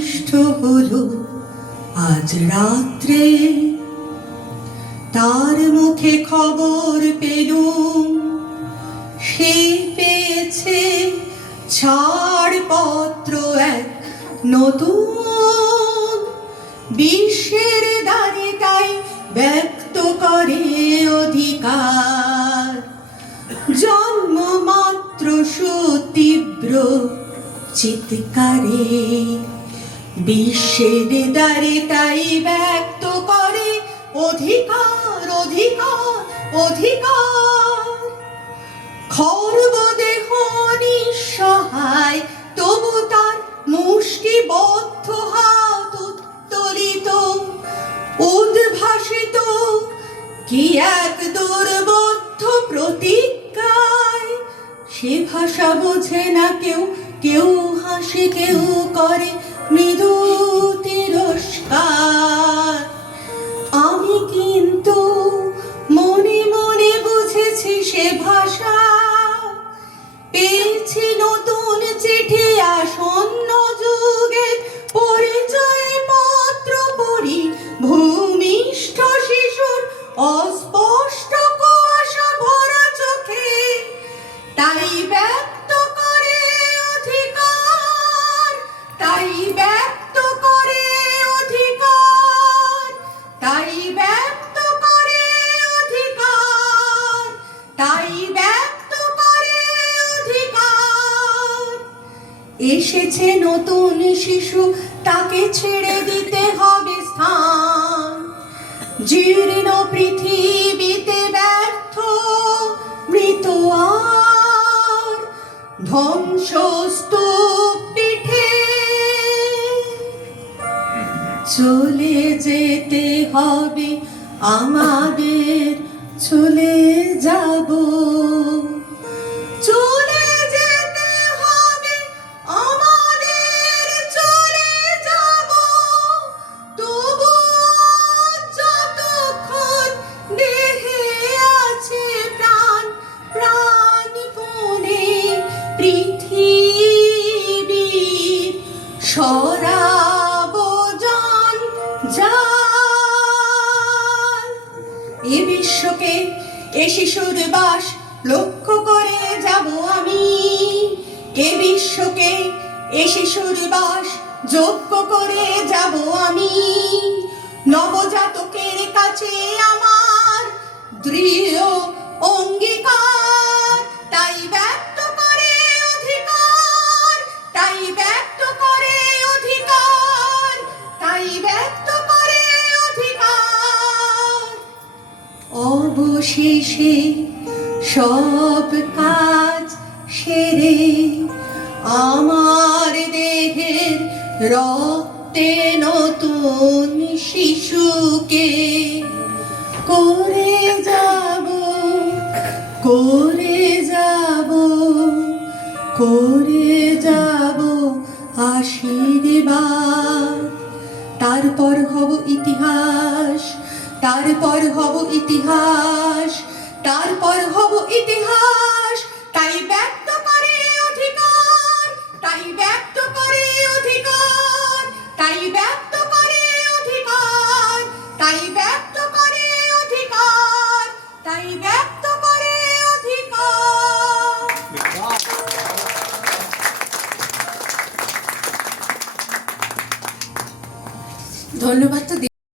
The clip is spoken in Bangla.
ভূমিষ্ঠ হলো আজ রাত্রে। তার মুখে খবর পেলুম সে পেয়েছে ছাড়পত্র এক নতুন। বিশ্বের দ্বারে তাই ব্যক্ত করে অধিকার, জন্ম মাত্র সুতীব্র চিৎকারে। বিশ্বের দ্বারে তাই ব্যক্ত করে অধিকার, অধিকার, অধিকার। খর্বদেহ নিঃসহায়, তবু তার মুষ্টিবদ্ধ হাত উত্তোলিত, উদ্ভাসিত কি এক দুর্বোধ্য প্রতিজ্ঞায়। সে ভাষা বোঝে না কেউ, কেউ হাসে, কেউ করে মৃদু তিরস্কার। আমি কিন্তু মনে মনে বুঝেছি সে ভাষা। পেয়েছি নতুন চিঠি আসন্ন যুগের পরিচয় পত্র পড়ি, ভূমিষ্ঠ শিশুর অস্পষ্ট কুয়াশা ভরা চোখে। তাই ব্যক্ত করে অধিকার, তাই ব্যক্ত করে অধিকার, তাই ব্যক্ত করে অধিকার, তাই ব্যক্ত করে অধিকার। এসেছে নতুন শিশু, তাকে ছেড়ে দিতে হবে স্থান। জীর্ণ পৃথিবীতে ব্যর্থ মৃত আর ধ্বংসস্তূপ পিঠে। চলে যেতে হবে আমাদের, চলে যাব, চলে যেতে হবে আমাদের, চলে যাব। তবু যতক্ষণ দেহে আছে প্রাণ, প্রাণ কোণে পৃথিবীর সরাবো জান জান। এ বিশ্বকে, এ শিশুর বাস লক্ষ্য করে যাব আমি। এ বিশ্বকে, এ শিশুর বাস যোগ্য করে যাব আমি। নবজাতকের কাছে আমার দৃঢ় অঙ্গীকার। তাই ব্যক্ত করে অধিকার, তাই ব্যক্ত করে অধিকার, তাই ব্যক্ত করে অধিকার। অবশেষে সব কাজ সেরে আমার দেহের রক্তে নতুন শিশুকে করে যাব, করে যাব, করে যাব আশীর্বাদ। তারপর হব ইতিহাস, তারপর হব ইতিহাস, তারপর হব ইতিহাস। তাই ব্যক্ত করে অধিকার, তাই ব্যক্ত করে অধিকার, তাই ব্যক্ত করে অধিকার, তাই ব্যক্ত করে অধিকার, তাই ব্যক্ত করে অধিকার। ধন্যবাদ। তো